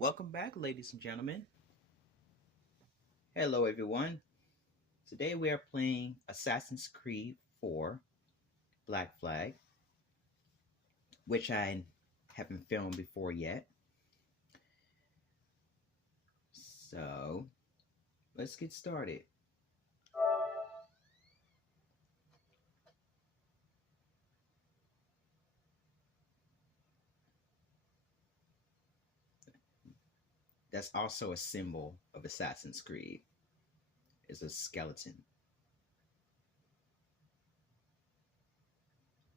Welcome back, ladies and gentlemen. Hello, everyone. Today we are playing Assassin's Creed 4 Black Flag, which I haven't filmed before yet. So, let's get started. That's also a symbol of Assassin's Creed, is a skeleton.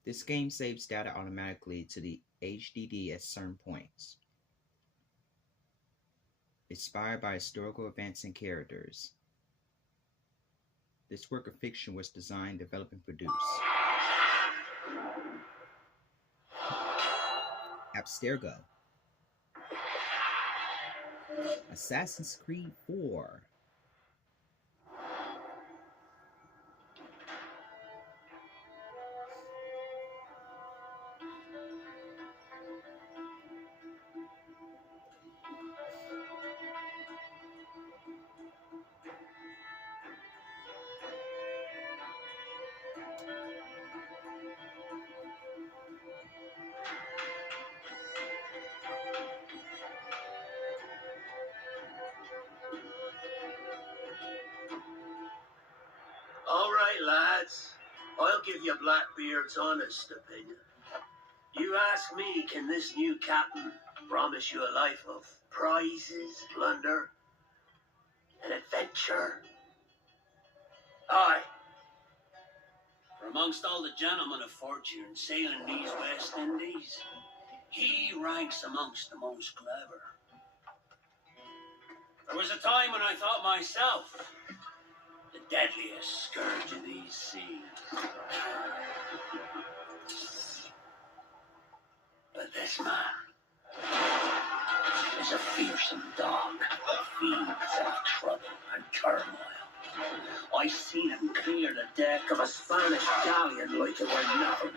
This game saves data automatically to the HDD at certain points. Inspired by historical events and characters. This work of fiction was designed, developed, and produced. Abstergo. Assassin's Creed 4. All right, lads. I'll give you Blackbeard's honest opinion. You ask me, can this new captain promise you a life of prizes, plunder, and adventure? Aye. For amongst all the gentlemen of fortune sailing these West Indies, he ranks amongst the most clever. There was a time when I thought myself the deadliest scourge of these seas. But this man is a fearsome dog that feeds off trouble and turmoil. I seen him clear the deck of a Spanish galleon like it were nothing.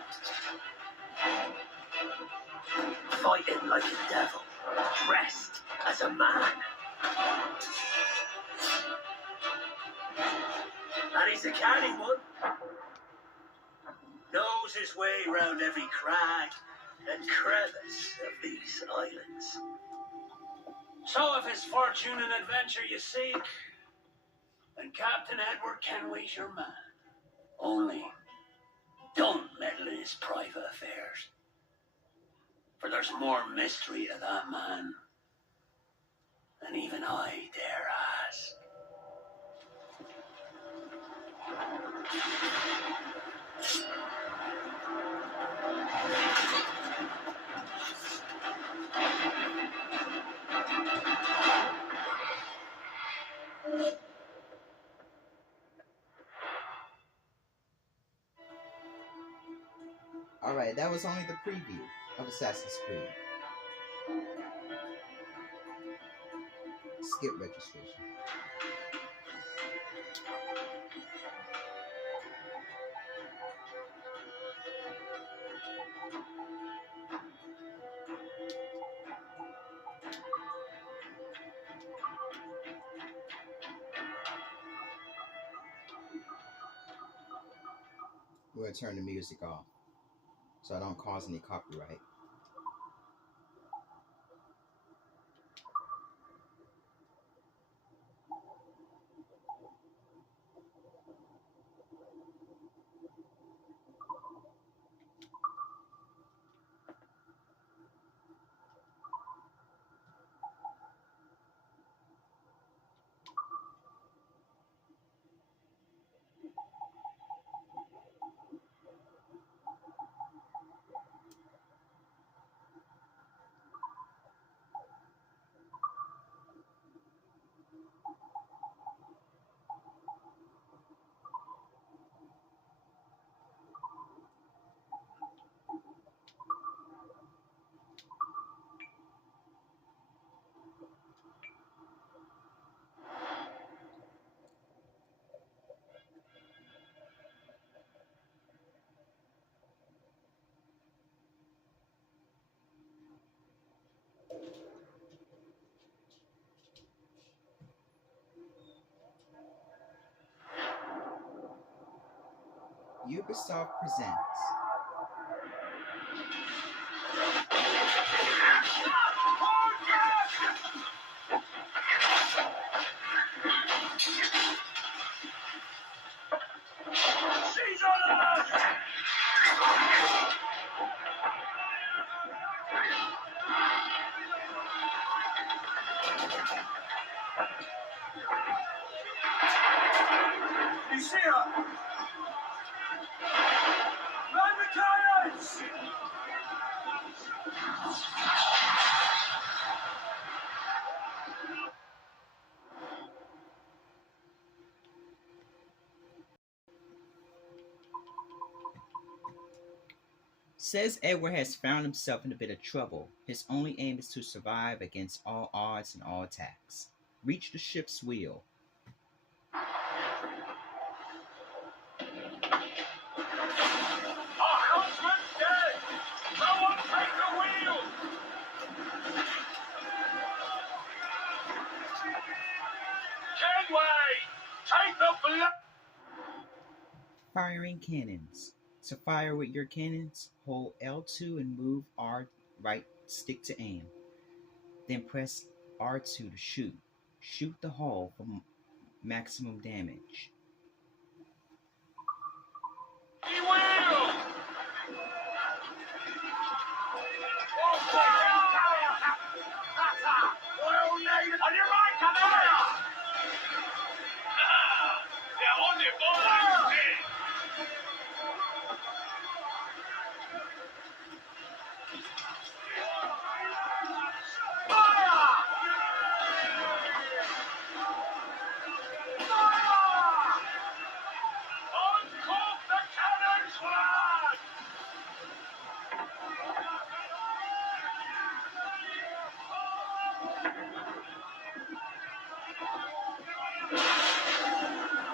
Fighting like a devil, dressed as a man. And he's a canny one. Knows his way round every crag and crevice of these islands. So if it's fortune and adventure you seek, then Captain Edward Kenway's your man. Only don't meddle in his private affairs. For there's more mystery to that man than even I dare ask. Alright, that was only the preview of Assassin's Creed. Skip registration. We're going to turn the music off so I don't cause any copyright. Supersoft presents. She's alive! You see her? Run the coyotes! Says Edward has found himself in a bit of trouble. His only aim is to survive against all odds and all attacks. Reach the ship's wheel. Our helmsman's dead! Someone take the wheel! Kenway! Take the blood! Firing cannons. To fire with your cannons, hold L2 and move R right stick to aim. Then press R2 to shoot. Shoot the hull for maximum damage. He will! On your right, Havana! They're on their boys! Uncork the cannons, lad!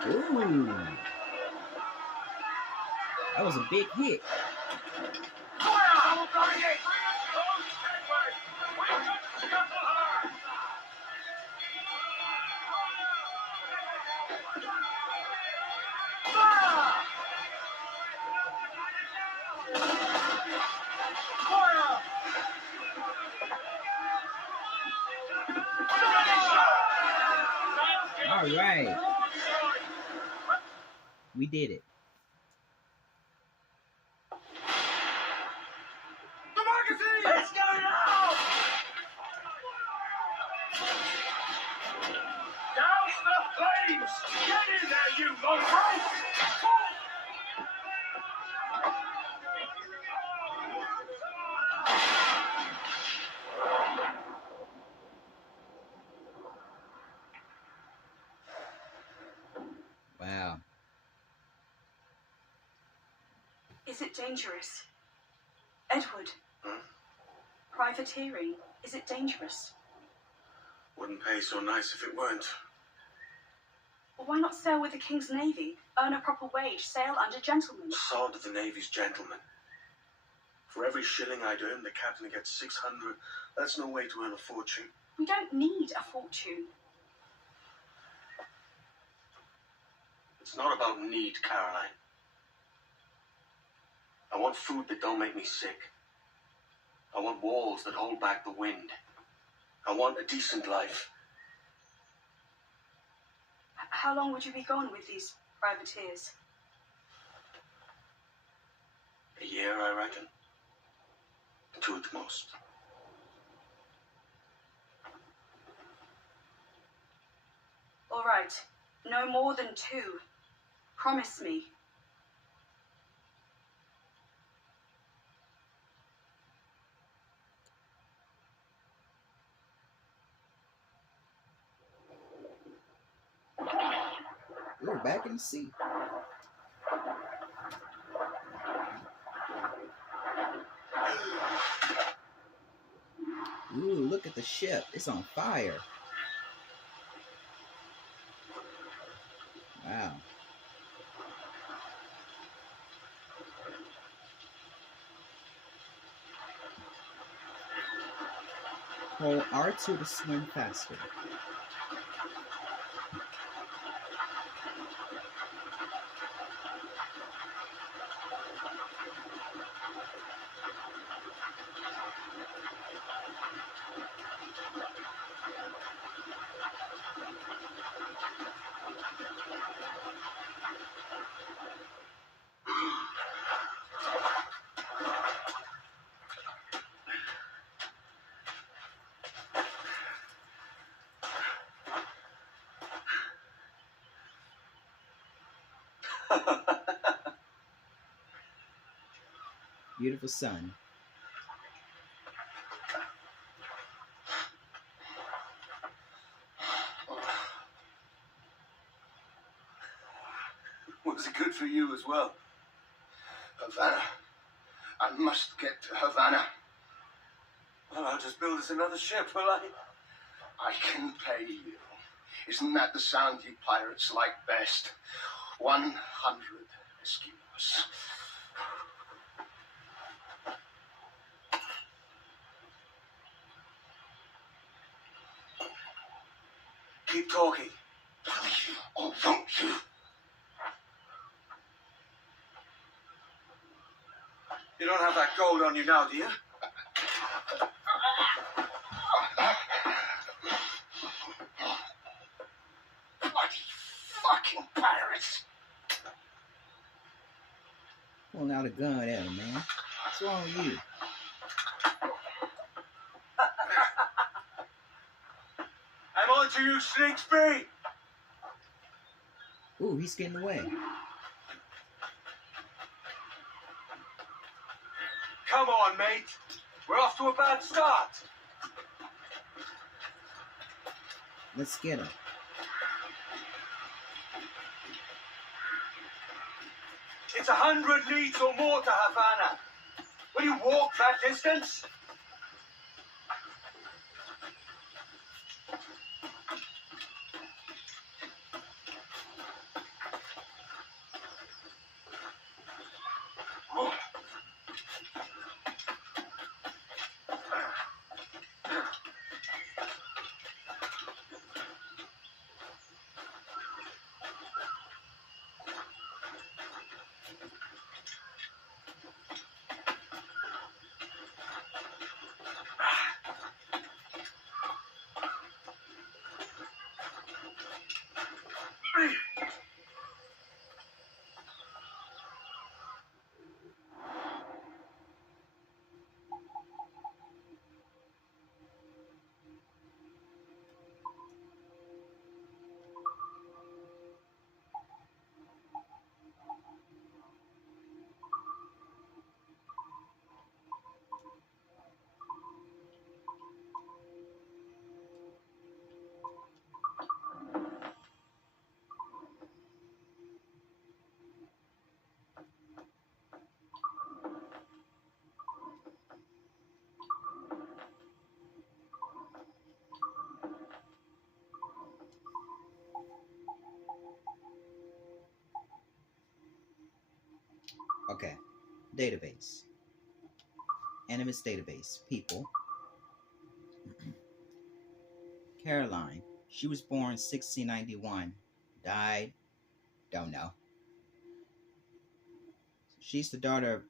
Ooh. That was a big hit. All right. We did it. The magazine! Let's go now! Douse the flames! Get in there, you mongrel! Wow. Is it dangerous? Edward? Privateering, is it dangerous? Wouldn't pay so nice if it weren't. Well, why not sail with the King's Navy? Earn a proper wage, sail under gentlemen. Sod the Navy's gentlemen. For every shilling I'd earn, the captain gets 600. That's no way to earn a fortune. We don't need a fortune. It's not about need, Caroline. I want food that don't make me sick. I want walls that hold back the wind. I want a decent life. How long would you be gone with these privateers? A year, I reckon. 2 at the most. All right, no more than 2. Promise me. We're back in the sea. Ooh, look at the ship. It's on fire. Wow. Hold R2 to swim faster. Beautiful son. Was it good for you as well? Havana. I must get to Havana. Well, I'll just build us another ship, will I? I can pay you. Isn't that the sound you pirates like best? 100 escudos. Keep talking. Oh, don't you? You don't have that gold on you now, do you? Bloody fucking pirates! Pulling out a gun at him, man. What's wrong with you? I'm on to you, Stede. Ooh, he's getting away. Come on, mate. We're off to a bad start. Let's get him. It's 100 leagues or more to Havana. Will you walk that distance? Okay. Database. Animus database. People. Caroline. She was born 1691. Died. Don't know. She's the daughter of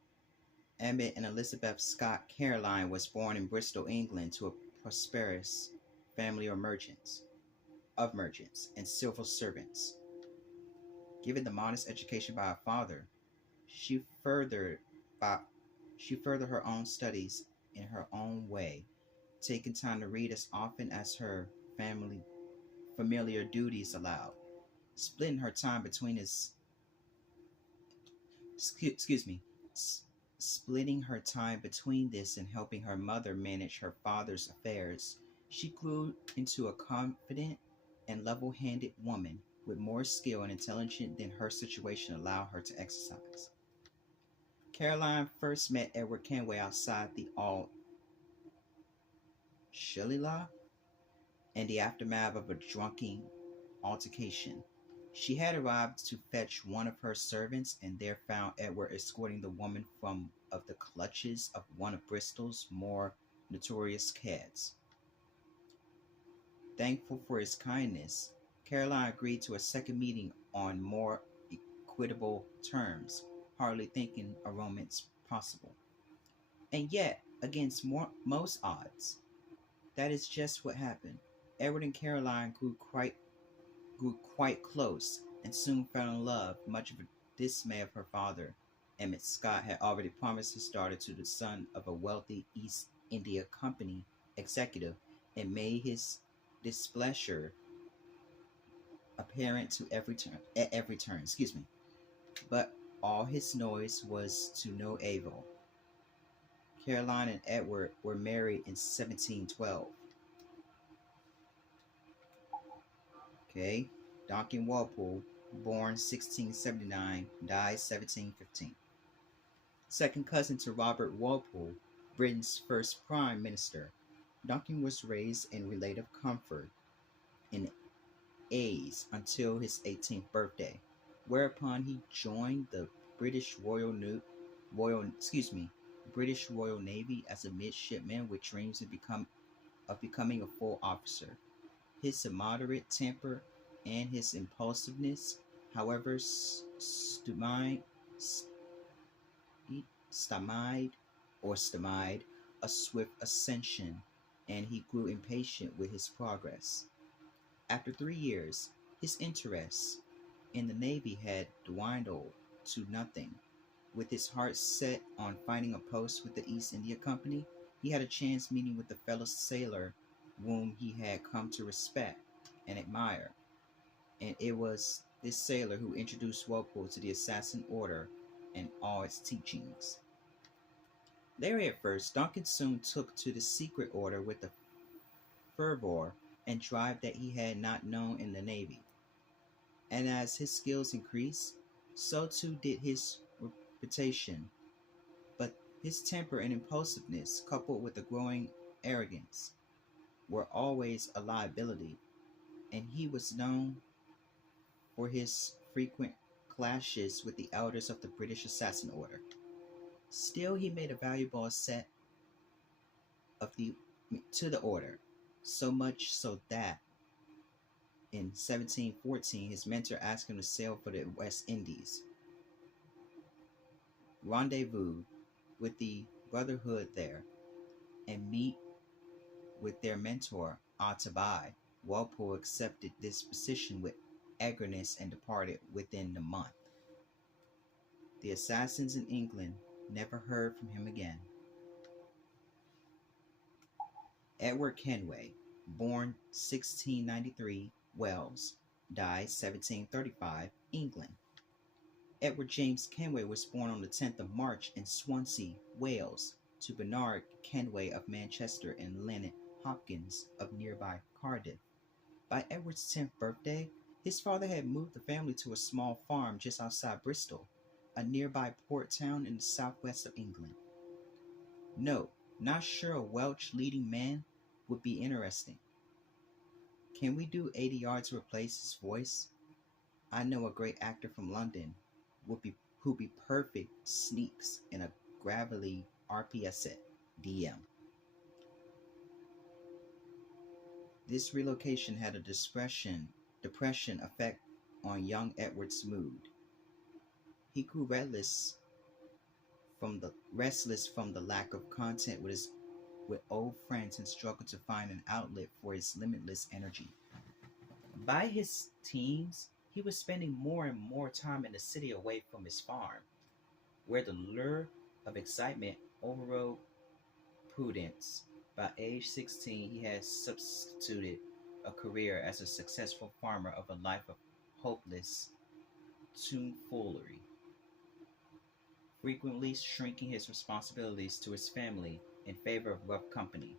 Emmett and Elizabeth Scott. Caroline was born in Bristol, England, to a prosperous family of merchants and civil servants. Given the modest education by her father, she furthered by she furthered her own studies in her own way, taking time to read as often as her family familiar duties allowed, splitting her time between his excuse me, splitting her time between this and helping her mother manage her father's affairs. She grew into a confident and level-handed woman with more skill and intelligence than her situation allowed her to exercise. Caroline first met Edward Kenway outside the Shillelagh in the aftermath of a drunken altercation. She had arrived to fetch one of her servants and there found Edward escorting the woman from of the clutches of one of Bristol's more notorious cads. Thankful for his kindness, Caroline agreed to a second meeting on more equitable terms, hardly thinking a romance possible. And yet, against most odds, that is just what happened. Edward and Caroline grew quite close and soon fell in love, much of the dismay of her father. Emmett Scott had already promised his daughter to the son of a wealthy East India Company executive and made his displeasure apparent at every turn. Excuse me. but all his noise was to no avail. Caroline and Edward were married in 1712. Okay, Duncan Walpole, born 1679, died 1715. Second cousin to Robert Walpole, Britain's first prime minister. Duncan was raised in relative comfort in ease until his 18th birthday, whereupon he joined the British British Royal Navy as a midshipman with dreams of becoming a full officer. His immoderate temper and his impulsiveness, however, stymied a swift ascension, and he grew impatient with his progress. After 3 years, his interest in the Navy had dwindled to nothing. With his heart set on finding a post with the East India Company, he had a chance meeting with a fellow sailor whom he had come to respect and admire, and it was this sailor who introduced Walpole to the Assassin Order and all its teachings. Leery at first, Duncan soon took to the secret order with a fervor and drive that he had not known in the Navy. And as his skills increased, so too did his reputation. But his temper and impulsiveness, coupled with a growing arrogance, were always a liability, and he was known for his frequent clashes with the elders of the British Assassin Order. Still, he made a valuable asset of the to the order, so much so that in 1714 his mentor asked him to sail for the West Indies, rendezvous with the Brotherhood there, and meet with their mentor Altabai. Walpole accepted this position with eagerness and departed within the month. The assassins in England never heard from him again. Edward Kenway, born 1693, Wales, died 1735, England. Edward James Kenway was born on the 10th of March in Swansea, Wales, to Bernard Kenway of Manchester and Leonard Hopkins of nearby Cardiff. By Edward's 10th birthday, his father had moved the family to a small farm just outside Bristol, a nearby port town in the southwest of England. No, not sure a Welsh leading man would be interesting. Can we do 80 yards to replace his voice? I know a great actor from London who'd be perfect sneaks in a gravelly RPS DM. This relocation had a depression effect on young Edward's mood. He grew restless from the lack of contact with old friends and struggled to find an outlet for his limitless energy. By his teens, he was spending more and more time in the city away from his farm, where the lure of excitement overrode prudence. By age 16, he had substituted a career as a successful farmer of a life of hopeless tomfoolery, frequently shrinking his responsibilities to his family in favor of rough company.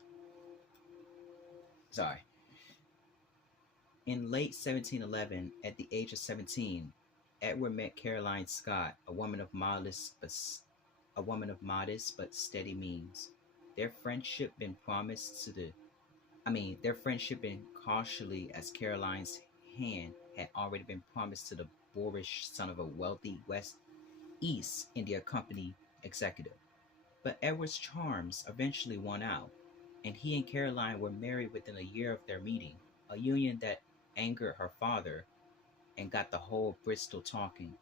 In late 1711, at the age of 17, Edward met Caroline Scott, a woman of modest but steady means. Their friendship been cautiously, as Caroline's hand had already been promised to the boorish son of a wealthy East India Company executive. But Edward's charms eventually won out, and he and Caroline were married within a year of their meeting, a union that angered her father and got the whole of Bristol talking.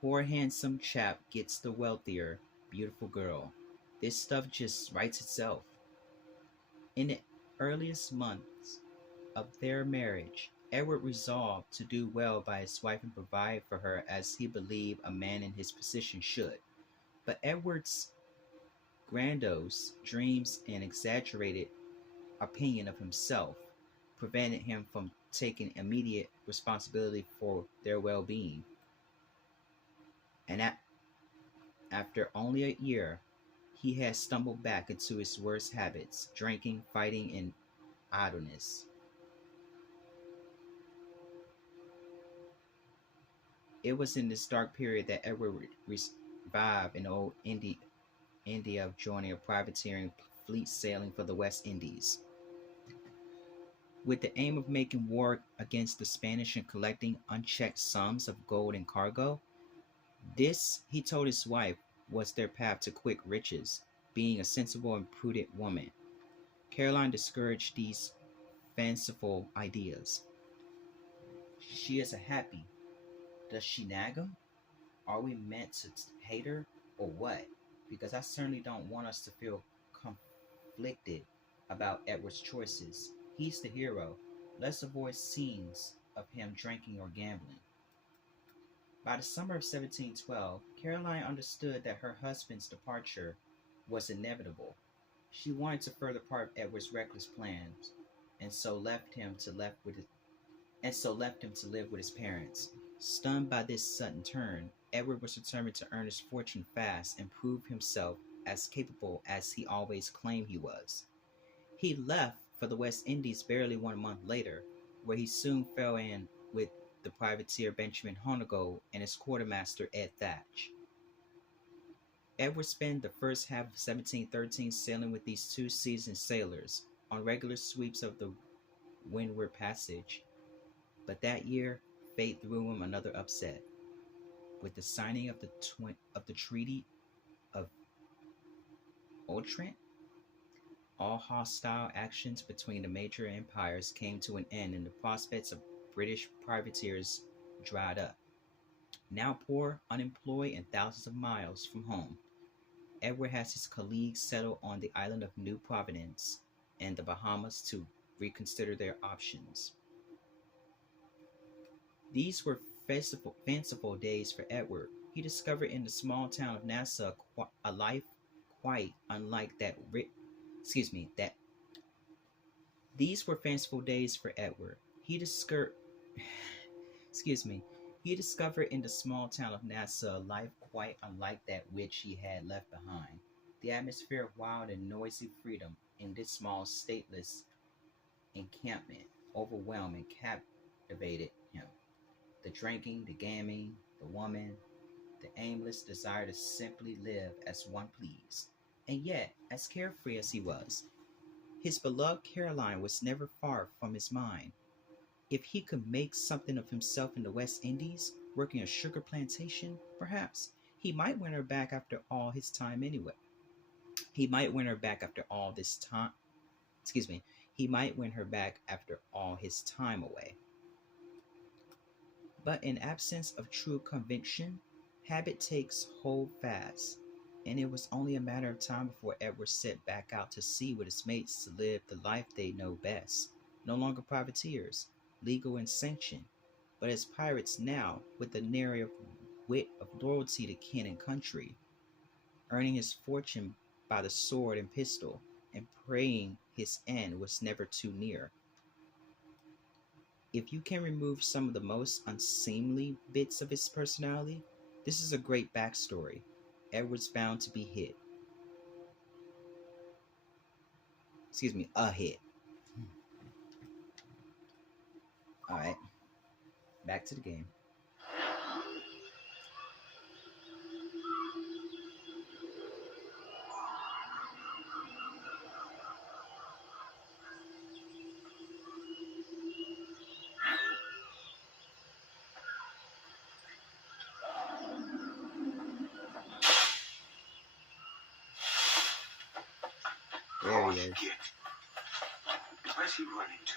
Poor handsome chap gets the wealthier, beautiful girl. This stuff just writes itself. In the earliest months of their marriage, Edward resolved to do well by his wife and provide for her as he believed a man in his position should. But Edward's grandiose dreams and exaggerated opinion of himself prevented him from taking immediate responsibility for their well-being. And after only a year, he had stumbled back into his worst habits: drinking, fighting, and idleness. It was in this dark period that Edward revived an old India of joining a privateering fleet sailing for the West Indies. With the aim of making war against the Spanish and collecting unchecked sums of gold and cargo, this, he told his wife, was their path to quick riches, being a sensible and prudent woman. Caroline discouraged these fanciful ideas. She is a happy. Does she nag him? Are we meant to hate her or what? Because I certainly don't want us to feel conflicted about Edward's choices. He's the hero. Let's avoid scenes of him drinking or gambling. By the summer of 1712, Caroline understood that her husband's departure was inevitable. She wanted to further part of Edward's reckless plans, and so left him to live with his parents. Stunned by this sudden turn, Edward was determined to earn his fortune fast and prove himself as capable as he always claimed he was. He left for the West Indies barely 1 month later, where he soon fell in with the privateer Benjamin Hornigold and his quartermaster Ed Thatch. Edward spent the first half of 1713 sailing with these two seasoned sailors on regular sweeps of the Windward Passage, but that year fate threw him another upset. With the signing of the Treaty of Otranto, all hostile actions between the major empires came to an end and the prospects of British privateers dried up. Now poor, unemployed, and thousands of miles from home, Edward has his colleagues settled on the island of New Providence and the Bahamas to reconsider their options. These were fanciful days for Edward. He discovered in the small town of Nassau a life quite unlike that. These were fanciful days for Edward. He discovered in the small town of Nassau a life quite unlike that which he had left behind. The atmosphere of wild and noisy freedom in this small, stateless encampment overwhelmed and captivated him. The drinking, the gambling, the woman, the aimless desire to simply live as one pleased. And yet, as carefree as he was, his beloved Caroline was never far from his mind. If he could make something of himself in the West Indies, working a sugar plantation, perhaps he might win her back after all his time anyway. He might win her back after all this time. He might win her back after all his time away. But in absence of true conviction, habit takes hold fast, and it was only a matter of time before Edward set back out to sea with his mates to live the life they know best. No longer privateers, legal and sanctioned, but as pirates now, with the narrow wit of loyalty to kin and country, earning his fortune by the sword and pistol, and praying his end was never too near. If you can remove some of the most unseemly bits of his personality, this is a great backstory. Edward's bound to be a hit. Alright, back to the game. There he is. Kid. Where's he running to?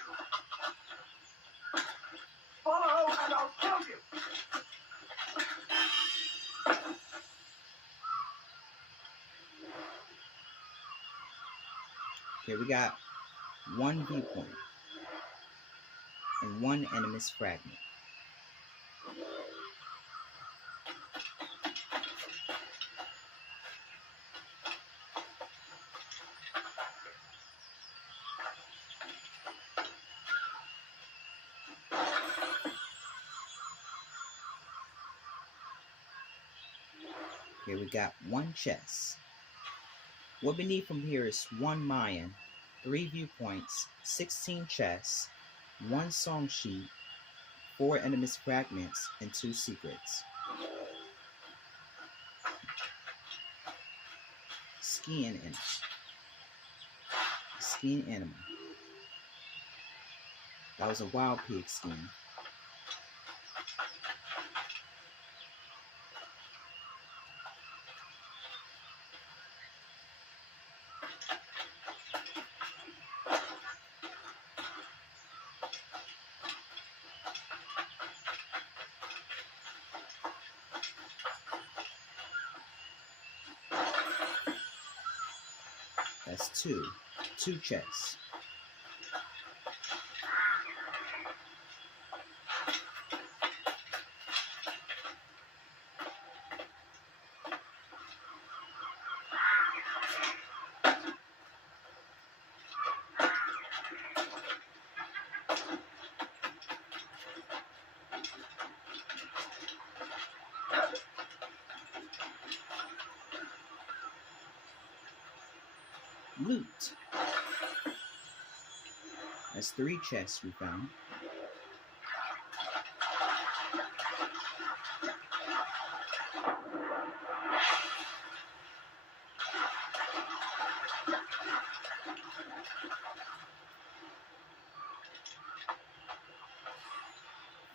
Follow and I'll kill you! Okay, we got one viewpoint and one animus fragment. Okay, we got 1 chest. What we need from here is 1 Mayan, 3 viewpoints, 16 chests, 1 song sheet, 4 enemies fragments, and 2 secrets. Skin animal. That was a wild pig skin. That's 2 chests. Loot. That's 3 chests we found.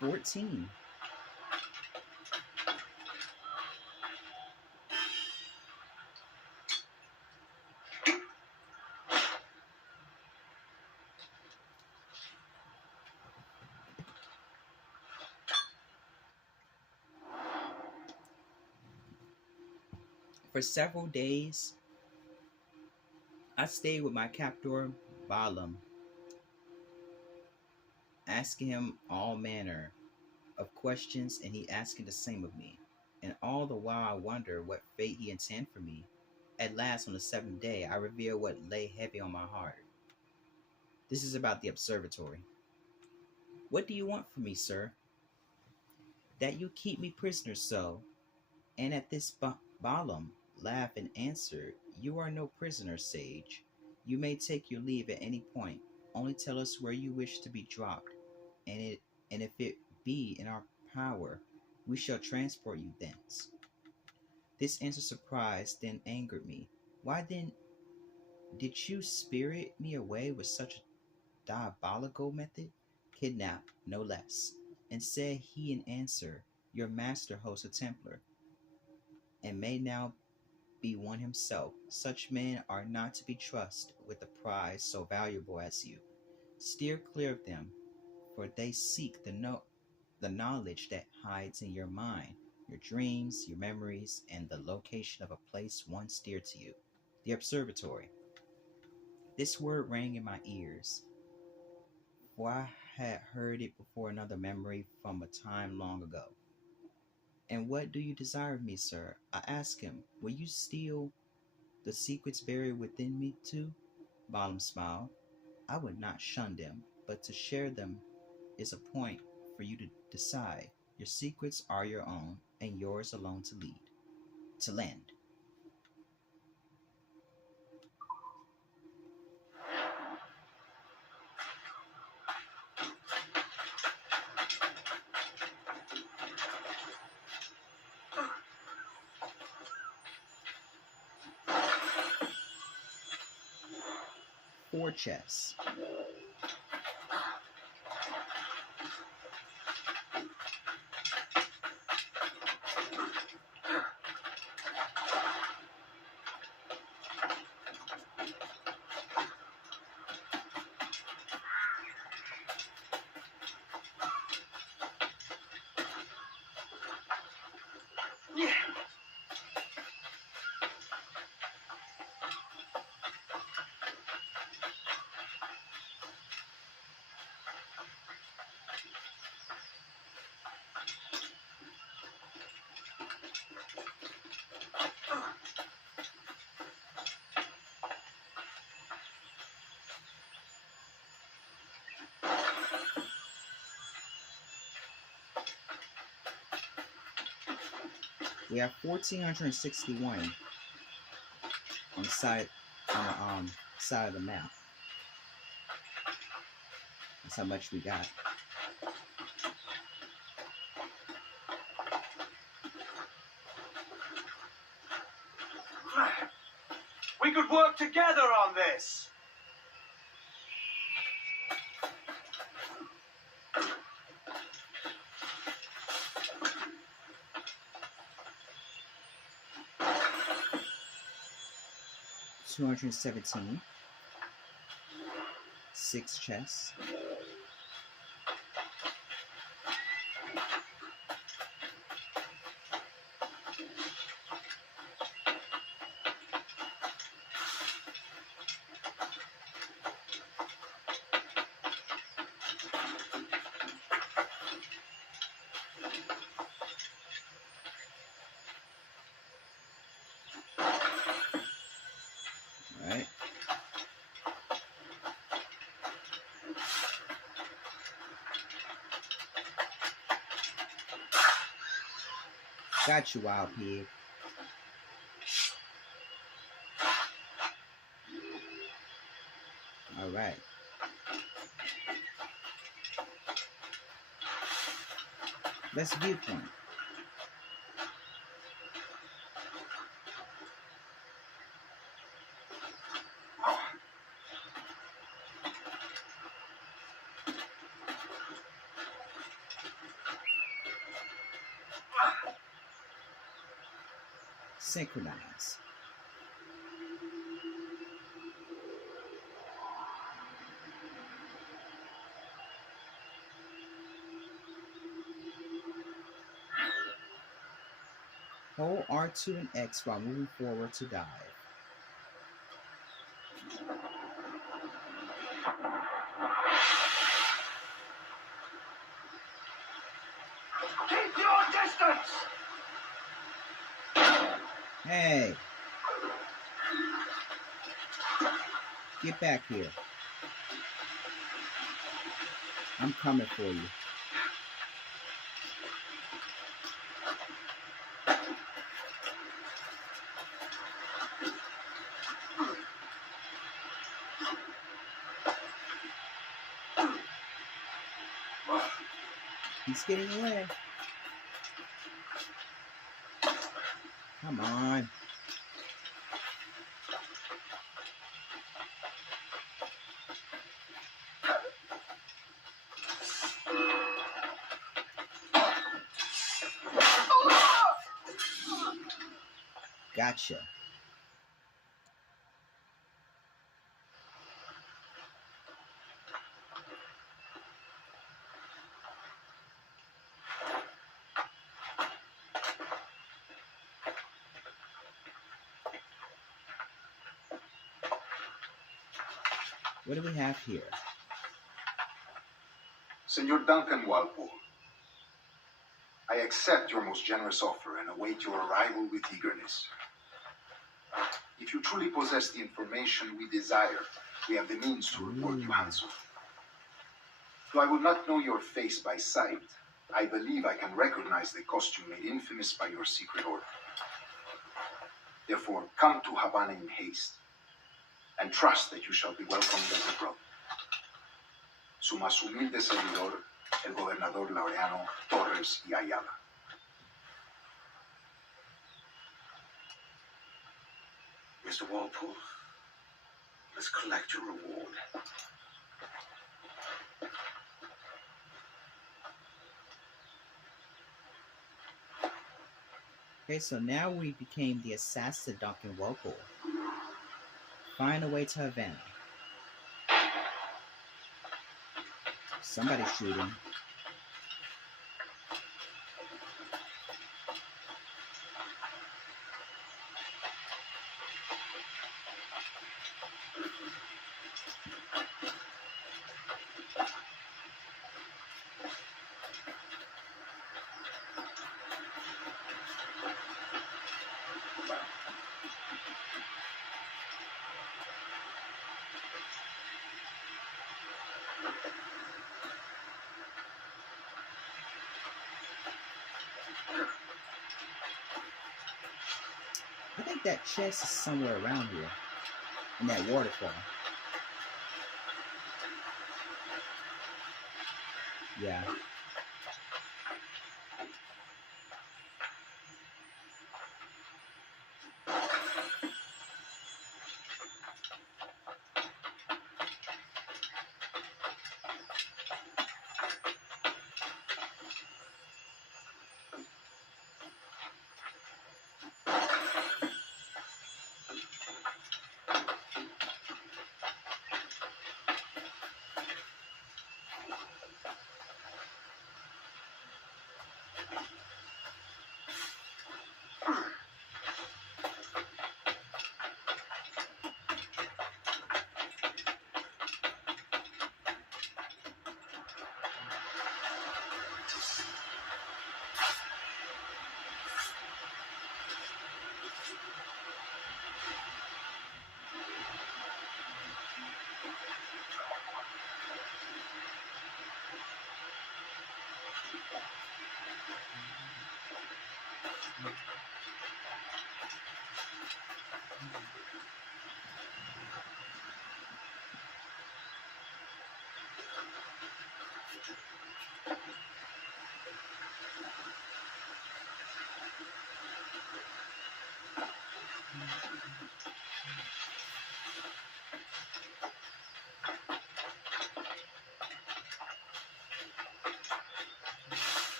$14. For several days, I stayed with my captor, Balaam, asking him all manner of questions, and he asking the same of me. And all the while I wonder what fate he intend for me. At last, on the 7th day, I reveal what lay heavy on my heart. This is about the observatory. What do you want from me, sir? That you keep me prisoner so. And at this Balaam laughed and answered, You are no prisoner, sage. You may take your leave at any point. Only tell us where you wish to be dropped, and if it be in our power, we shall transport you thence. This answer surprised, then angered me. Why then did you spirit me away with such a diabolical method? Kidnap, no less. And said he in answer, Your master hosts a Templar, and may now be one himself. Such men are not to be trusted with a prize so valuable as you. Steer clear of them, for they seek the knowledge that hides in your mind, your dreams, your memories, and the location of a place once dear to you. The observatory. This word rang in my ears, for I had heard it before another memory from a time long ago. And what do you desire of me, sir? I asked him. Will you steal the secrets buried within me too? Balaam smiled. I would not shun them, but to share them is a point for you to decide. Your secrets are your own, and yours alone to lend. Four chests. We have 1461 on the side side of the map. That's how much we got. We could work together on this. $217. 6 chests. Alright. Got you, wild pig. Alright. Let's viewpoint. Synchronize. Hold R2 and X while moving forward to dive. Keep your distance! Hey! Get back here. I'm coming for you. He's getting away. Come on. Gotcha. What do we have here? Senor Duncan Walpole, I accept your most generous offer and await your arrival with eagerness. If you truly possess the information we desire, we have the means to report you answer. Though I will not know your face by sight, I believe I can recognize the costume made infamous by your secret order. Therefore, come to Havana in haste, and trust that you shall be welcomed as a brother. Su más humilde servidor, el gobernador Laureano Torres y Ayala. Mr. Walpole, let's collect your reward. Okay, so now we became the Assassin Duncan Walpole. Find a way to Havana. Somebody's shooting. think that chest is somewhere around here. In that waterfall. Yeah.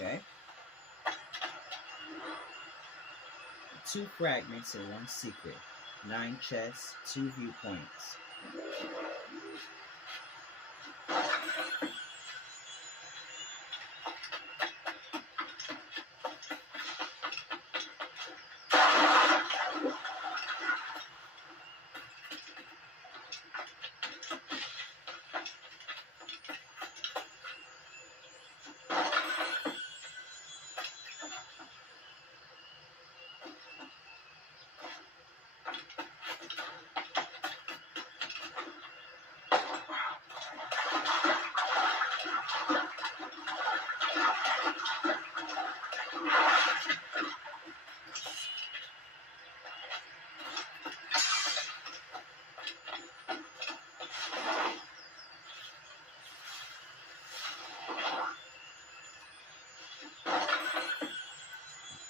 Okay. 2 fragments and 1 secret. 9 chests, 2 viewpoints.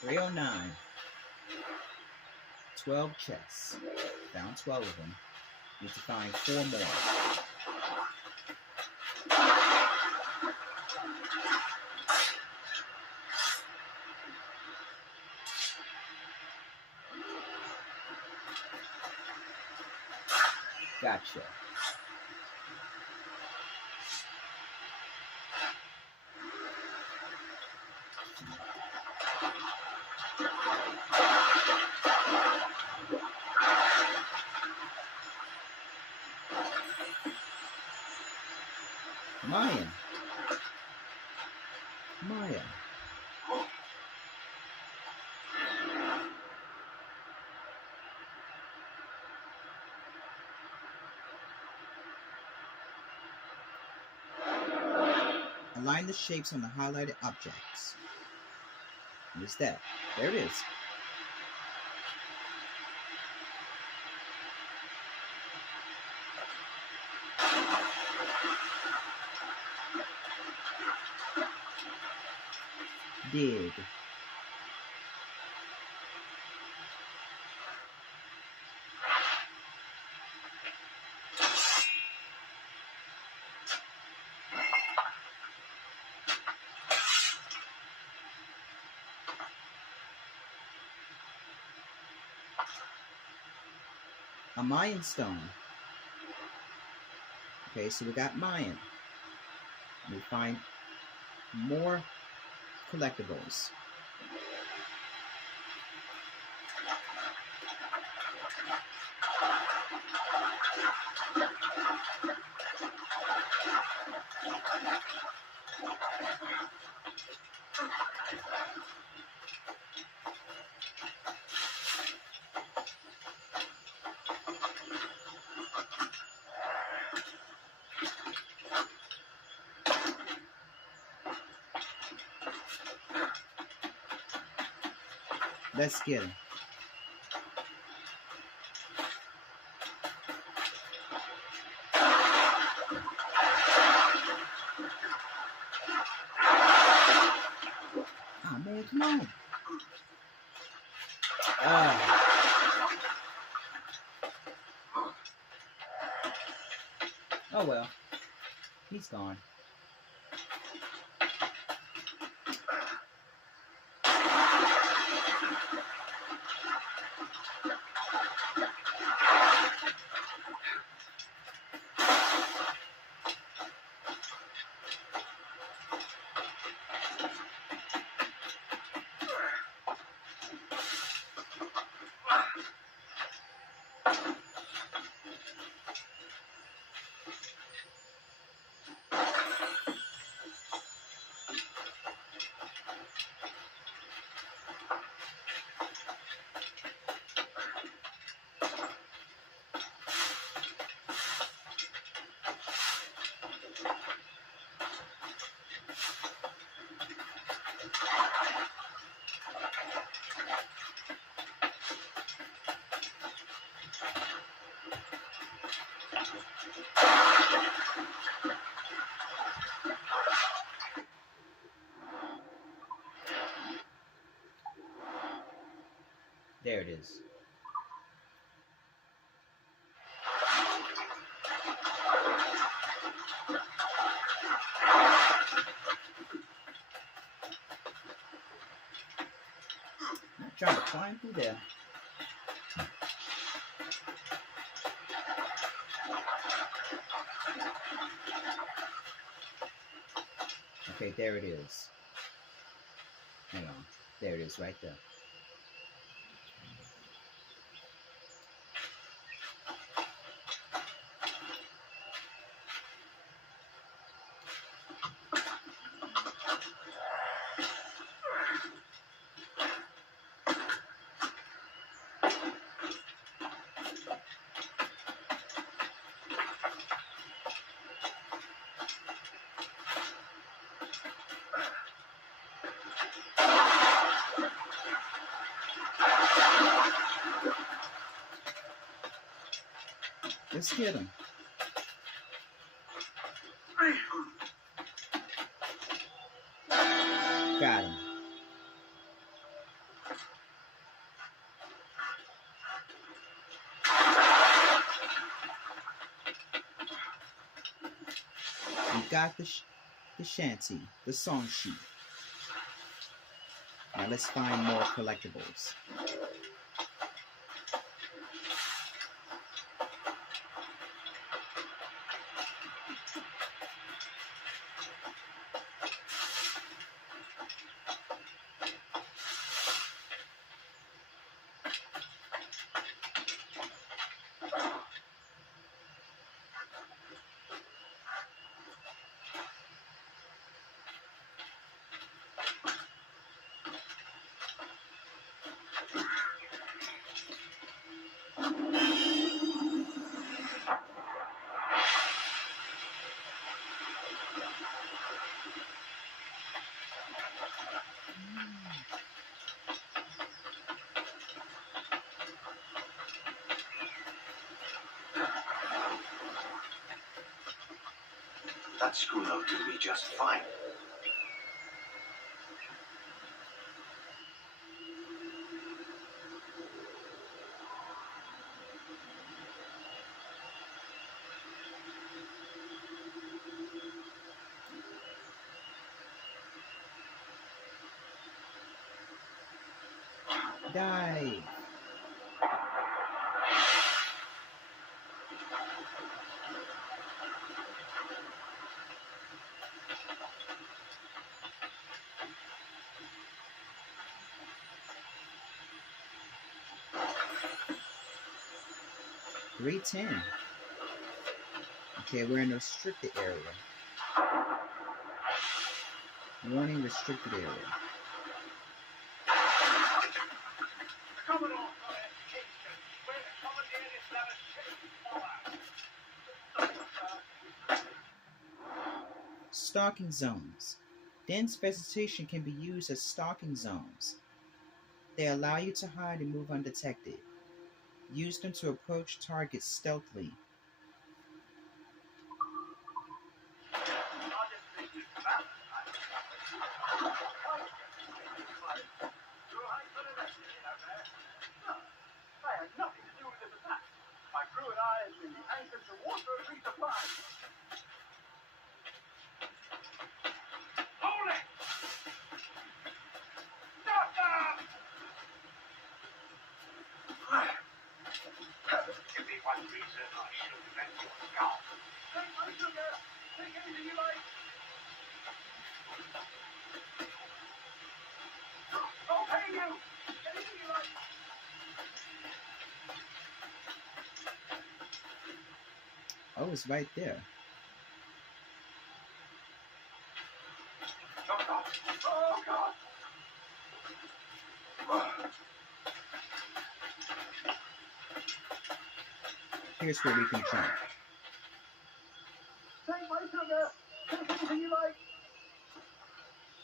$309. 12 chests. Found 12 of them. Need to find 4 more. Gotcha. Maya. Align the shapes on the highlighted objects. What is that? There it is. Dig. A Mayan stone. Okay, so we got Mayan. We find more collectibles. Let's get him. Oh man, come on. Oh well. He's gone. There it is. I'm trying to climb through there. Okay, there it is. Hang on. There it is, right there. Let's get him. Got him. We got the shanty, the song sheet. Now let's find more collectibles. That screw will do me just fine. Die. Grade 10. Okay, we're in a restricted area. Warning, restricted area. Stalking zones. Dense vegetation can be used as stalking zones. They allow you to hide and move undetected. Use them to approach targets stealthily. I had nothing to do with this attack. My crew and I have been anchored to water and resupply. Hold it! Stop that! Give me one reason I should let you go. Take my sugar. Take anything you like. I'll pay you. Anything you like. Oh, it's right there. Oh, God. Oh, God. Here's where we can jump. Take my sugar. Take anything you like.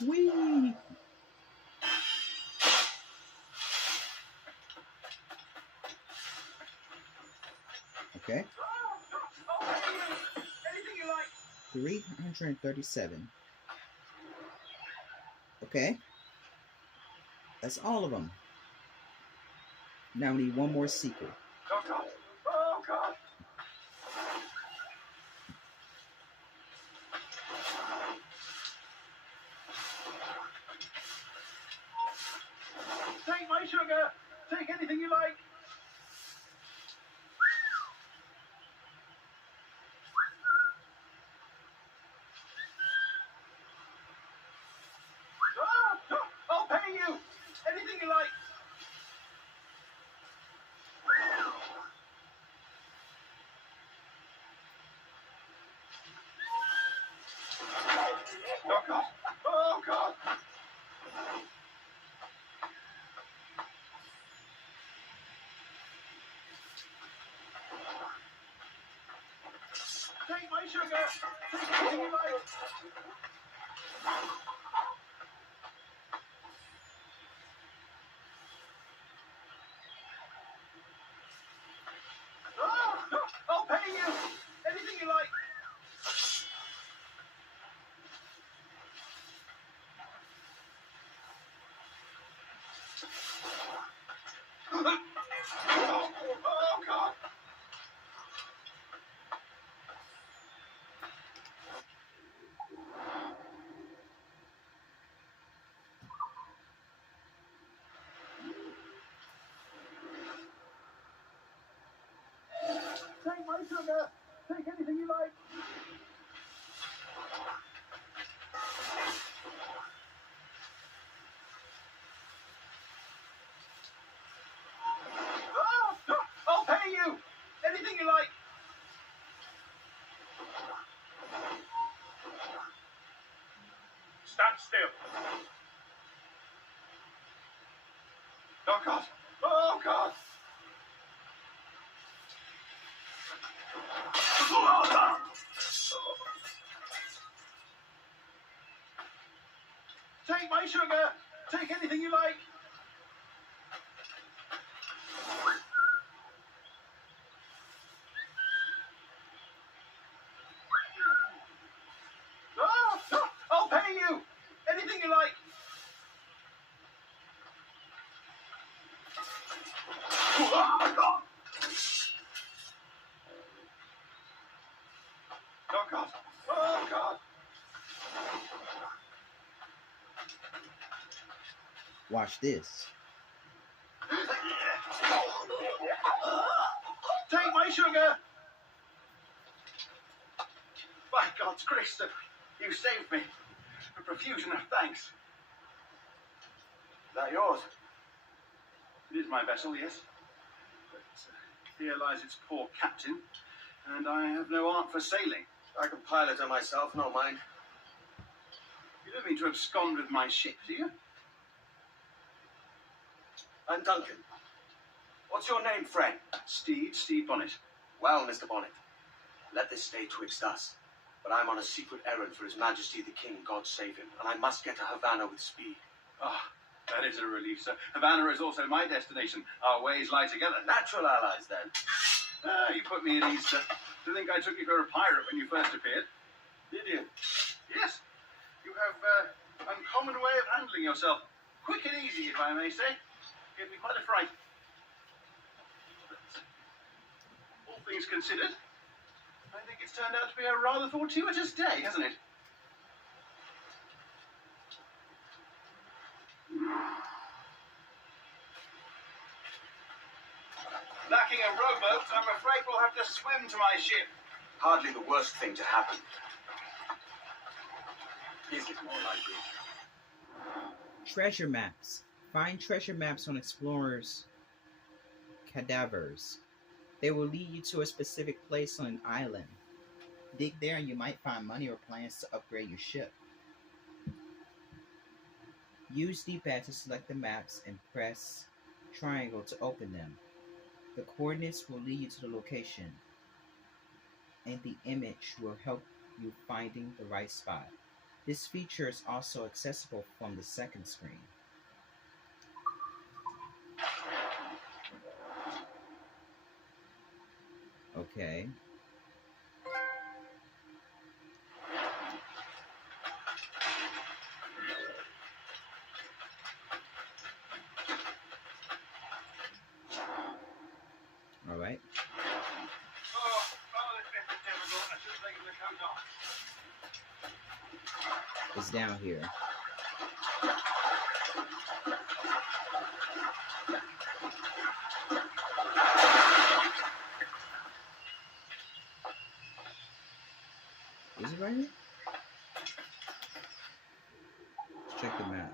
Whee! Okay. Anything you like. 337. Okay. That's all of them. Now we need one more sequel. Oh, God. Oh, God. Take my sugar. Take anything you like. I'll pay you. Anything you like. Oh, God. Oh, God. Take my sugar. Take anything you like. I'll pay you. Anything you like. Oh, God. Take my sugar. Take anything you like. I'll pay you. Anything you like. Stand still. Oh, God. Oh, God. Take my sugar. Take anything you like. I'll pay you. Anything you like. Oh, God. Oh, God. Watch this. Take my sugar. By God's grace, you saved me. A profusion of thanks. Is that yours? It is my vessel, yes. But here lies its poor captain, and I have no art for sailing. I can pilot her myself, no mind. You don't mean to abscond with my ship, do you? I'm Duncan. What's your name, friend? Stede Bonnet. Well, Mr. Bonnet, let this stay twixt us. But I'm on a secret errand for His Majesty the King, God save him, and I must get to Havana with speed. Ah, That is a relief, sir. Havana is also my destination. Our ways lie together. Natural allies, then. You put me at ease, sir. To think I took you for a pirate when you first appeared. Did you? Yes. You have uncommon way of handling yourself. Quick and easy, if I may say. Gave me quite a fright. But, all things considered, I think it's turned out to be a rather fortuitous day, hasn't it? Lacking a rowboat, I'm afraid we'll have to swim to my ship. Hardly the worst thing to happen. Is it more likely? Treasure maps. Find treasure maps on explorers' cadavers. They will lead you to a specific place on an island. Dig there and you might find money or plans to upgrade your ship. Use D-pad to select the maps and press triangle to open them. The coordinates will lead you to the location, and the image will help you finding the right spot. This feature is also accessible from the second screen. Okay. All right. Oh, this bit is difficult. I should have taken the coat off. It's down here. Is it right here? Check the map.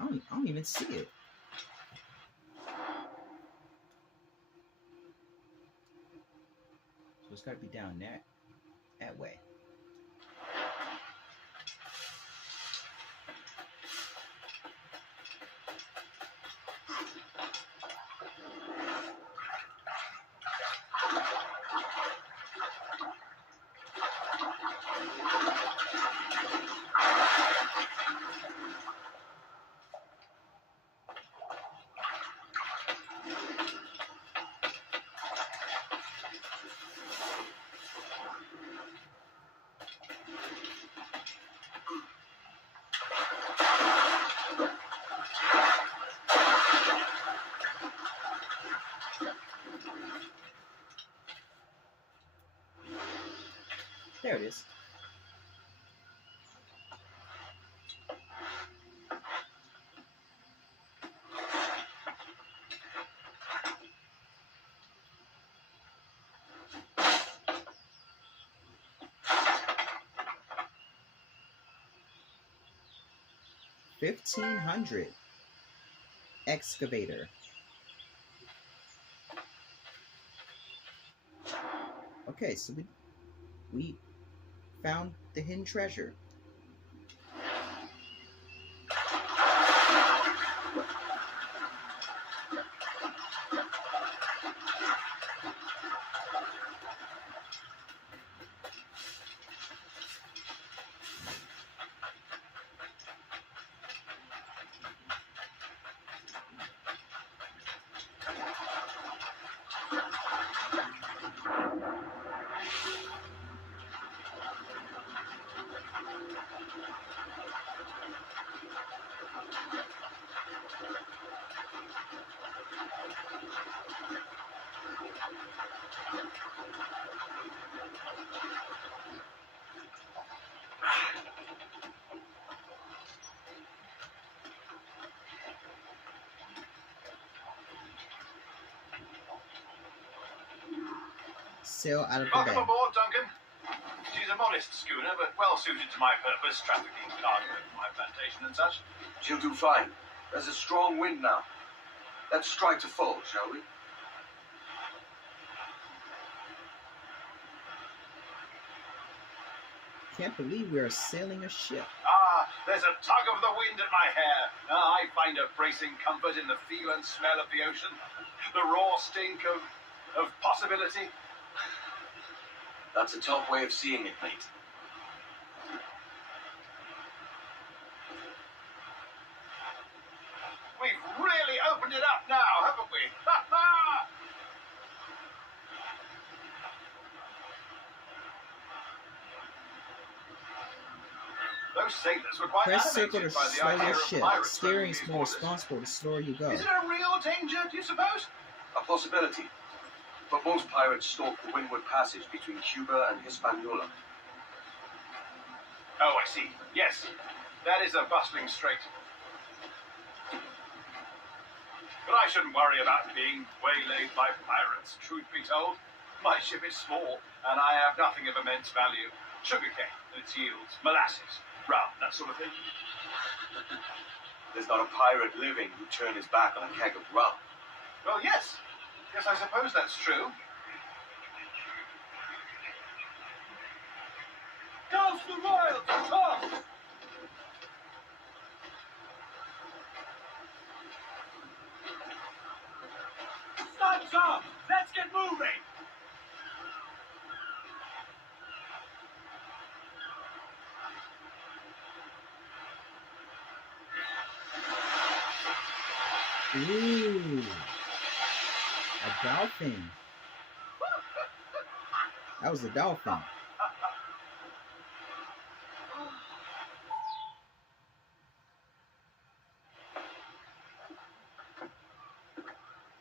I don't even see it. So it's got to be down that way. There it is. $1,500 excavator. Okay, so we found the hidden treasure. sail out of the Welcome bay. aboard, Duncan. She's a modest schooner, but well suited to my purpose, trafficking cargo from my plantation and such. She'll do fine. There's a strong wind now. Let's strike to full, shall we? Can't believe we are sailing a ship. Ah, there's a tug of the wind at my hair. I find a bracing comfort in the feel and smell of the ocean. The raw stink of possibility. That's a top way of seeing it, mate. We've really opened it up now, haven't we? Ha ha! Those sailors were quite Press circle to animated by the slow idea your of ship. pirates Steering roaming is these more waters. responsible the slower you go. Is it a real danger, do you suppose? A possibility. But most pirates stalk the windward passage between Cuba and Hispaniola. Oh, I see. Yes, that is a bustling strait. But I shouldn't worry about being waylaid by pirates, truth be told. My ship is small, and I have nothing of immense value. Sugarcane and its yields, molasses, rum, that sort of thing. There's not a pirate living who'd turn his back on a keg of rum. Well, yes. Yes, I suppose that's true. Douse the royals, Tom! Time's up! Let's get moving! Ooh. A dolphin. That was a dolphin.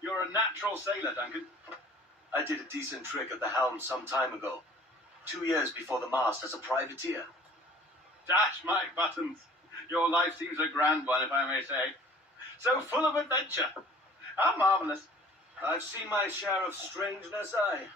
You're a natural sailor, Duncan. I did a decent trick at the helm some time ago. 2 years before the mast as a privateer. Dash my buttons. Your life seems a grand one, if I may say. So full of adventure. How marvelous. I've seen my share of strangeness, aye.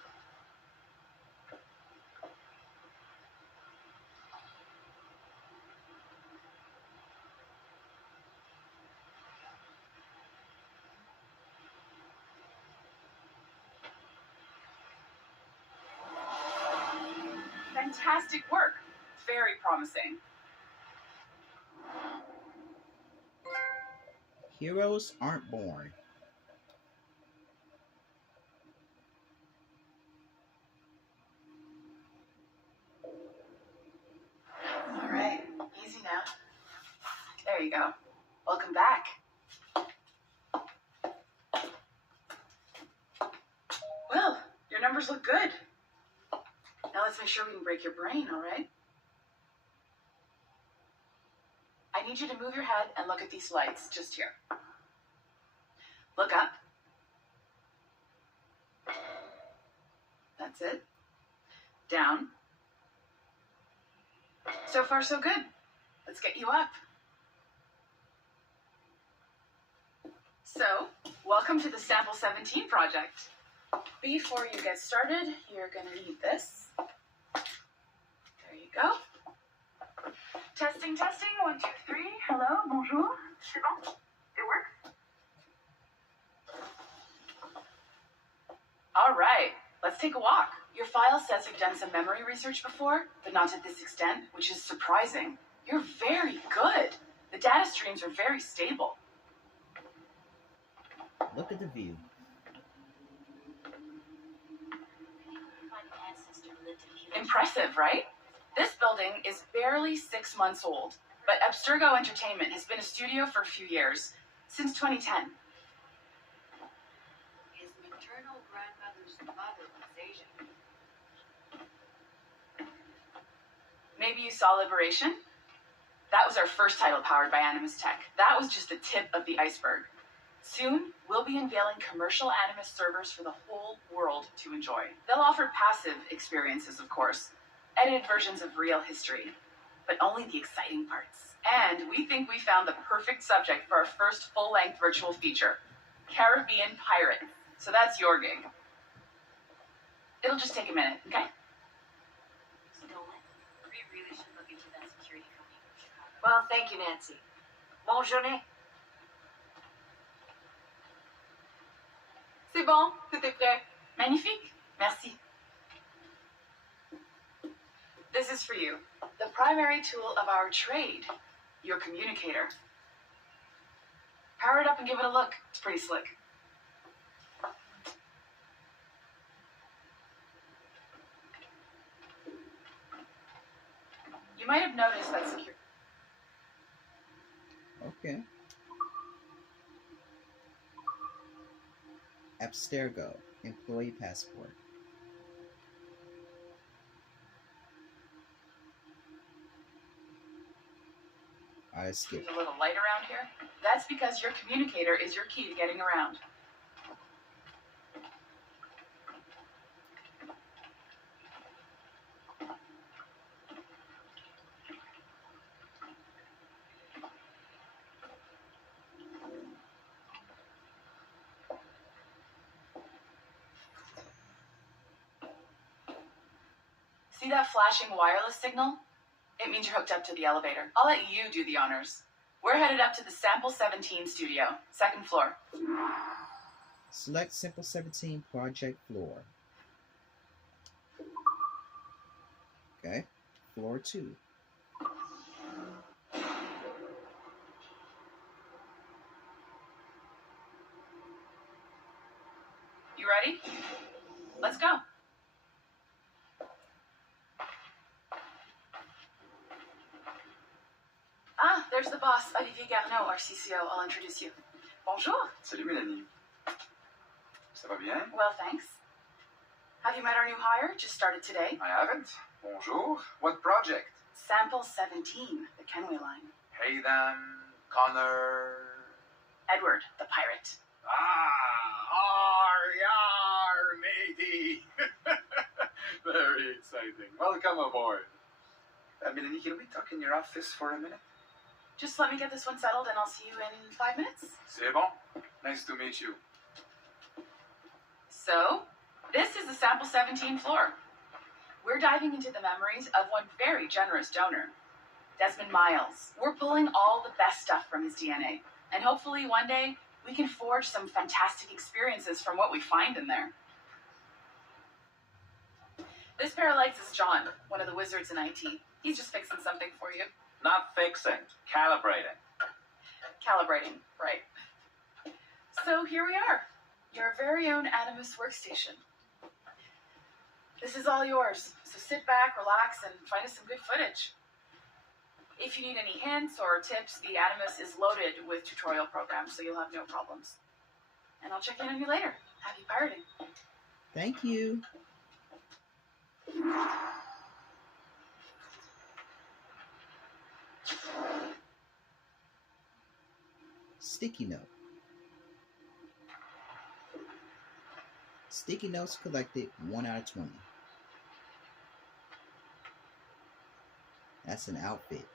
Fantastic work. Very promising. Heroes aren't born. All right, easy now. There you go. Welcome back. Well, your numbers look good. Now let's make sure we can break your brain, all right? I need you to move your head and look at these lights just here. Look up. That's it. Down. So far, so good. Let's get you up. So, welcome to the Sample 17 project. Before you get started, you're going to need this. There you go. Testing, testing, 1, 2, 3. Hello, bonjour. C'est bon? It works? All right, let's take a walk. Your file says you've done some memory research before, but not to this extent, which is surprising. You're very good. The data streams are very stable. Look at the view. Impressive, right? This building is barely 6 months old, but Abstergo Entertainment has been a studio for a few years, since 2010. His maternal grandmother's mother was Asian. Maybe you saw Liberation? That was our first title powered by Animus Tech. That was just the tip of the iceberg. Soon, we'll be unveiling commercial Animus servers for the whole world to enjoy. They'll offer passive experiences, of course, edited versions of real history, but only the exciting parts. And we think we found the perfect subject for our first full-length virtual feature, Caribbean Pirate. So that's your gig. It'll just take a minute, okay? Stolen. We really should look into that security company from Chicago. Well, thank you, Nancy. Bonne journée. C'est bon, tout est prêt. Magnifique. Merci. This is for you. The primary tool of our trade, your communicator. Power it up and give it a look. It's pretty slick. You might have noticed that security. Okay. Abstergo, employee passport. I skip. There's a little light around here. That's because your communicator is your key to getting around. See that flashing wireless signal? It means you're hooked up to the elevator. I'll let you do the honors. We're headed up to the Sample 17 studio, second floor. Select Sample 17 project floor. Okay, floor 2. You ready? Let's go. Ah, there's the boss, Olivier Garneau, our CCO. I'll introduce you. Bonjour. Salut Mélanie. Ça va bien? Well, thanks. Have you met our new hire? Just started today. I haven't. Bonjour. What project? Sample 17, the Kenway line. Hey them, Connor. Edward, the pirate. Yar, matey. Very exciting. Welcome aboard. Mélanie, can we talk in your office for a minute? Just let me get this one settled and I'll see you in 5 minutes. C'est bon. Nice to meet you. So, this is the Sample 17 floor. We're diving into the memories of one very generous donor, Desmond Miles. We're pulling all the best stuff from his DNA, and hopefully one day we can forge some fantastic experiences from what we find in there. This pair of legs is John, one of the wizards in IT. He's just fixing something for you. Not fixing, calibrating. Calibrating, right. So here we are, your very own Animus workstation. This is all yours, so sit back, relax, and find us some good footage. If you need any hints or tips, the Animus is loaded with tutorial programs, so you'll have no problems. And I'll check in on you later. Happy pirating. Thank you. Sticky note. Sticky notes collected 1 out of 20. That's an outfit.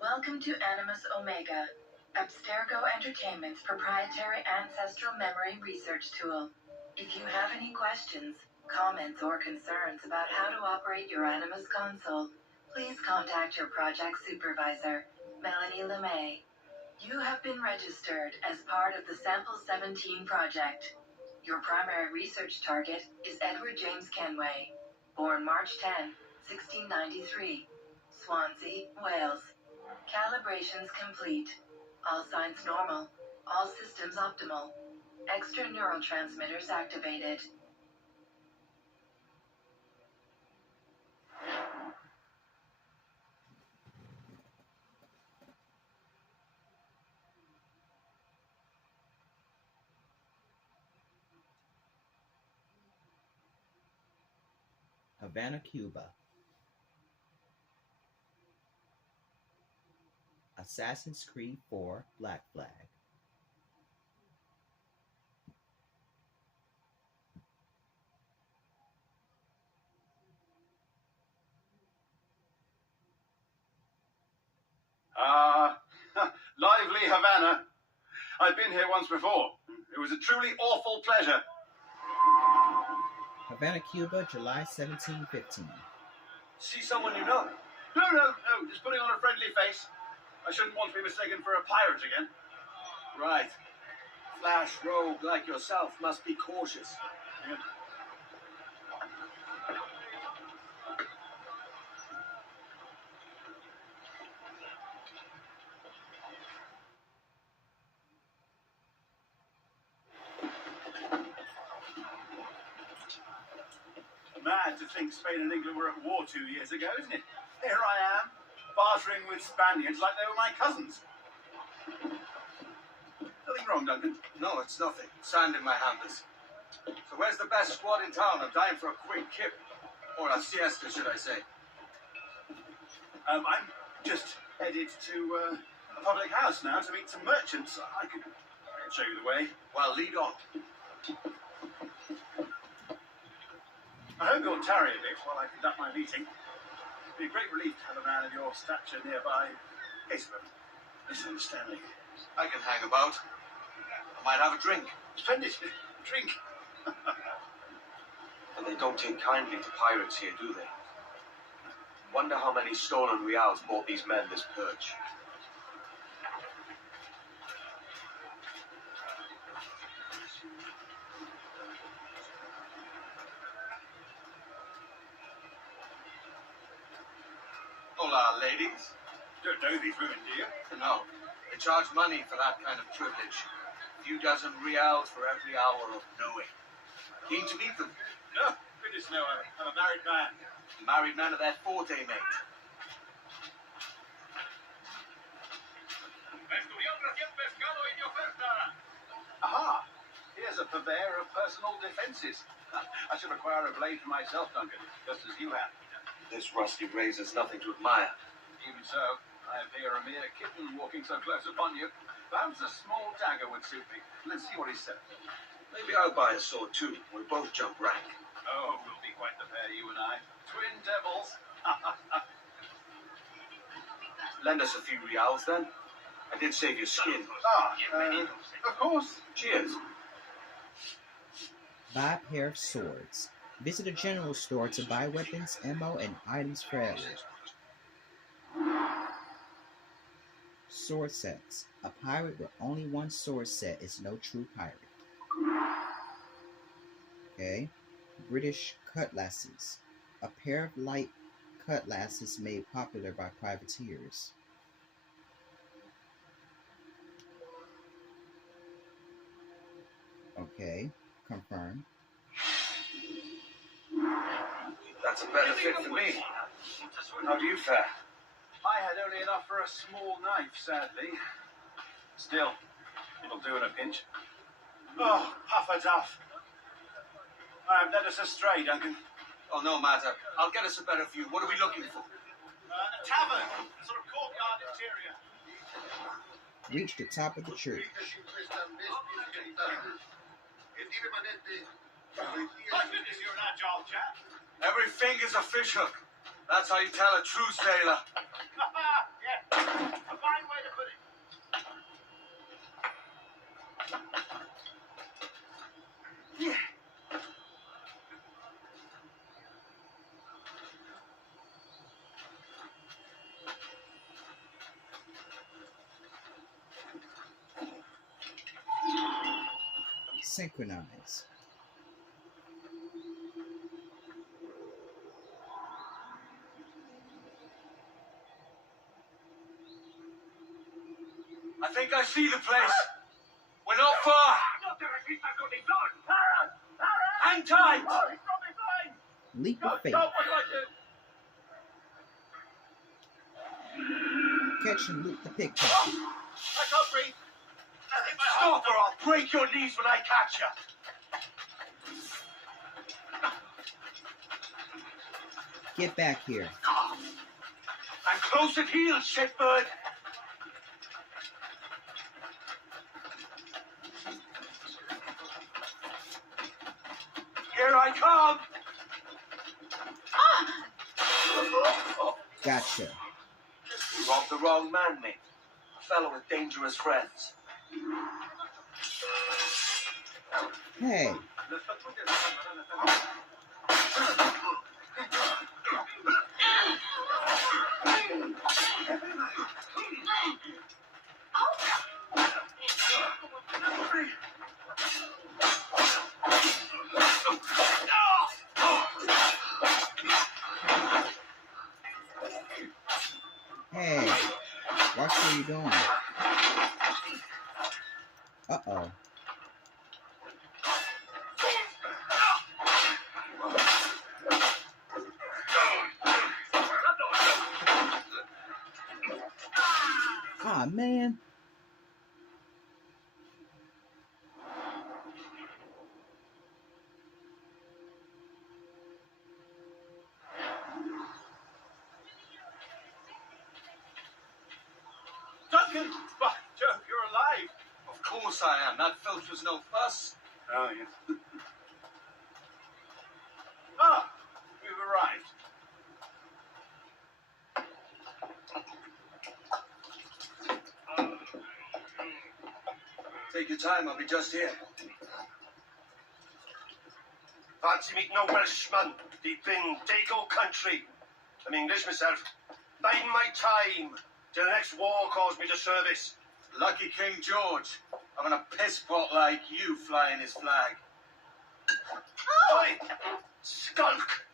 Welcome to Animus Omega, Abstergo Entertainment's proprietary ancestral memory research tool. If you have any questions, comments, or concerns about how to operate your Animus console, please contact your project supervisor, Melanie LeMay. You have been registered as part of the Sample 17 project. Your primary research target is Edward James Kenway, born March 10, 1693, Swansea, Wales. Calibrations complete. All signs normal. All systems optimal. Extra neurotransmitters activated. Havana, Cuba. Assassin's Creed 4 Black Flag. Ah, lively Havana. I've been here once before. It was a truly awful pleasure. Havana, Cuba, July 1715. See someone you know? No, just putting on a friendly face. I shouldn't want to be mistaken for a pirate again. Right. Flash rogue like yourself must be cautious. Yeah. Mad to think Spain and England were at war 2 years ago, isn't it? Here I am, bartering with Spaniards like they were my cousins. Nothing wrong, Duncan? No, it's nothing. Sand in my hampers. So where's the best squad in town? I'm dying for a quick kip. Or a siesta, should I say. I'm just headed to a public house now to meet some merchants. I could show you the way. Well, lead on. I hope you'll tarry a bit while I conduct my meeting. It'd be a great relief to have a man of your stature nearby in case of a misunderstanding. I can hang about. I might have a drink. Splendid. Drink. And they don't take kindly to pirates here, do they? Wonder how many stolen reals bought these men this perch. Hola, ladies. Don't know these women, do you? No, they charge money for that kind of privilege. A few dozen reals for every hour of knowing. Keen to meet them. No, goodness no, I'm a married man. Married men are their forte, mate. Aha! Here's a purveyor of personal defences. I should acquire a blade for myself, Duncan, just as you have. This rusty razor's nothing to admire. Even so, I appear a mere kitten walking so close upon you. Perhaps a small dagger would suit me. Let's see what he said. Maybe I'll buy a sword too. We'll both jump rank. Oh, we'll be quite the pair, you and I. Twin devils. Lend us a few reals then. I did save your skin. Of course. Cheers. Buy a pair of swords. Visit a general store to buy weapons, ammo, and items for Edward. Sword sets. A pirate with only one sword set is no true pirate. Okay. British cutlasses. A pair of light cutlasses made popular by privateers. Okay. Confirm. That's a better fit for me. How do you fare? I had only enough for a small knife, sadly. Still, it'll do in a pinch. Oh, puff-a-duff. I have led us astray, Duncan. Oh, no matter. I'll get us a better view. What are we looking for? A tavern, a sort of courtyard interior. Reach the top of the church. 5 minutes, you're an agile chap. Every finger's a fishhook. That's how you tell a true sailor. Yeah, a fine way to put it. Yeah. Synchronize. I think I see the place. We're not far. Hang tight. Leap of faith. Catch and loot the pickpocket. I can't breathe. I think my heart. Stop or I'll break your knees when I catch you. Get back here. I'm close at heel, shitbird. Here I come. Gotcha. You robbed the wrong man, mate. A fellow with dangerous friends. Hey. Hey. Watch where you're going. Uh-oh. Ah, man. Duncan! By Jove, you're alive! Of course I am. That filch was no fuss. Oh, yes. Ah, we've arrived. Take your time, I'll be just here. Fancy meeting a Welshman deep in Dago country. I'm English myself. Biding my time till the next war calls me to service. Lucky King George. Having a piss pot like you flying his flag. Oi! Skulk!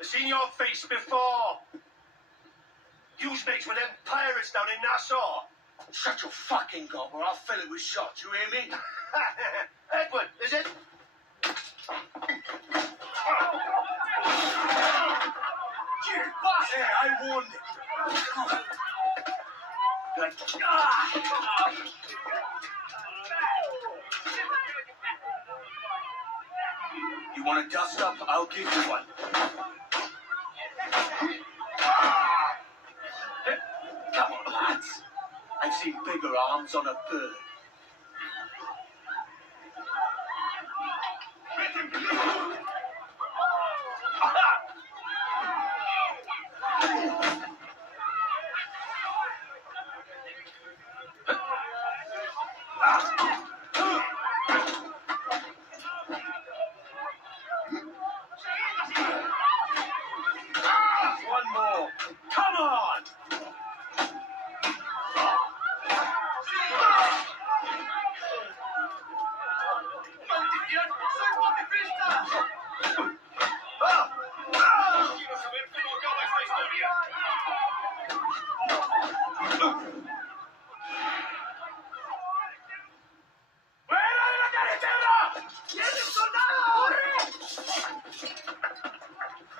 I've seen your face before. You's mates with them pirates down in Nassau. Shut your fucking gob or I'll fill it with shot, you hear me? Edward, is it? You bastard! I warned it. Good. You want a dust up? I'll give you one. Come on, lads. I've seen bigger arms on a bird. One more. Come on!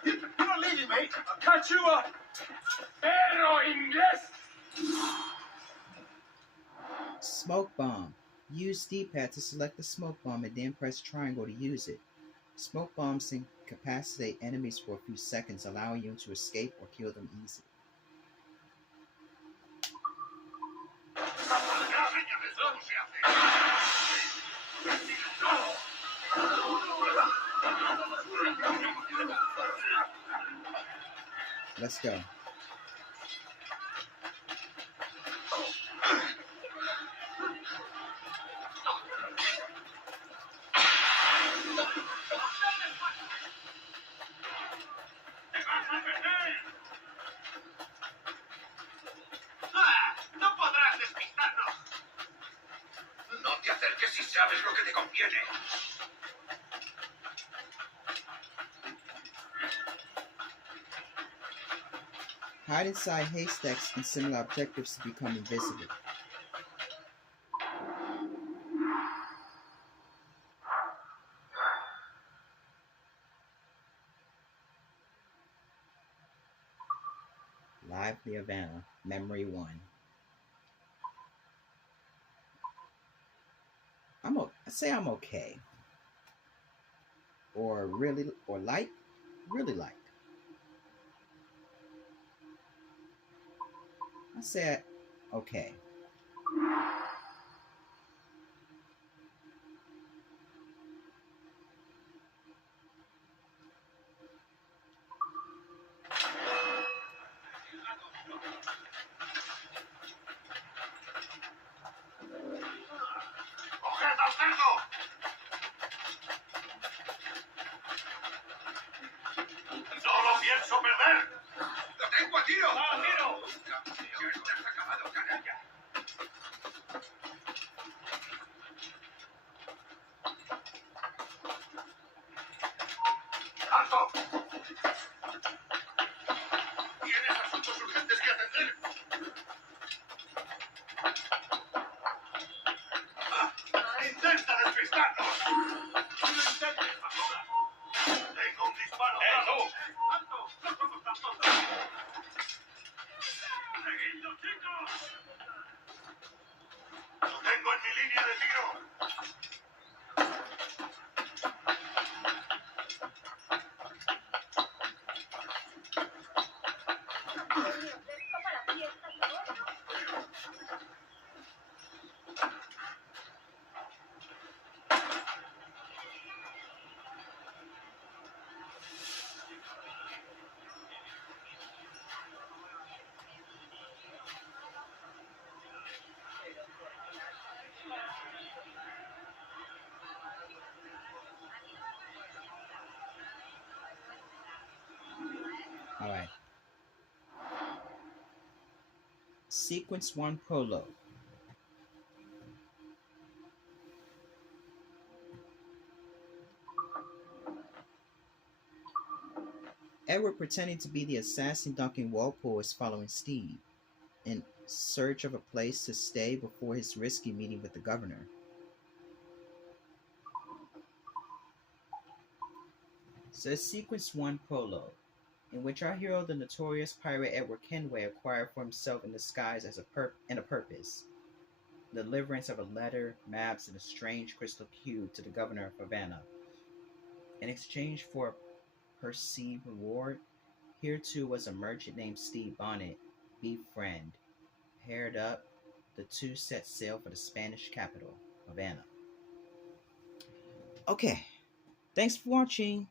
You're not leaving, mate. I'll catch you up. Pero Inglés! Smoke bomb. Use D-pad to select the smoke bomb and then press triangle to use it. Smoke bombs incapacitate enemies for a few seconds, allowing you to escape or kill them easily. Let's go. No podrás despistarnos. No te acerques si sabes lo que te conviene. Hide inside haystacks and similar objectives to become invisible. Lively Havana, Memory 1. I say I'm okay. Or really, or like, really like. I said okay. Sequence 1 Prologue. Edward, pretending to be the assassin Duncan Walpole, is following Stede in search of a place to stay before his risky meeting with the governor. So it's Sequence 1 Prologue, in which our hero, the notorious pirate Edward Kenway, acquired for himself in disguise as a purpose: the deliverance of a letter, maps, and a strange crystal cube to the governor of Havana. In exchange for a perceived reward, here too was a merchant named Stede Bonnet, befriend. Paired up, the two set sail for the Spanish capital, Havana. Okay, thanks for watching.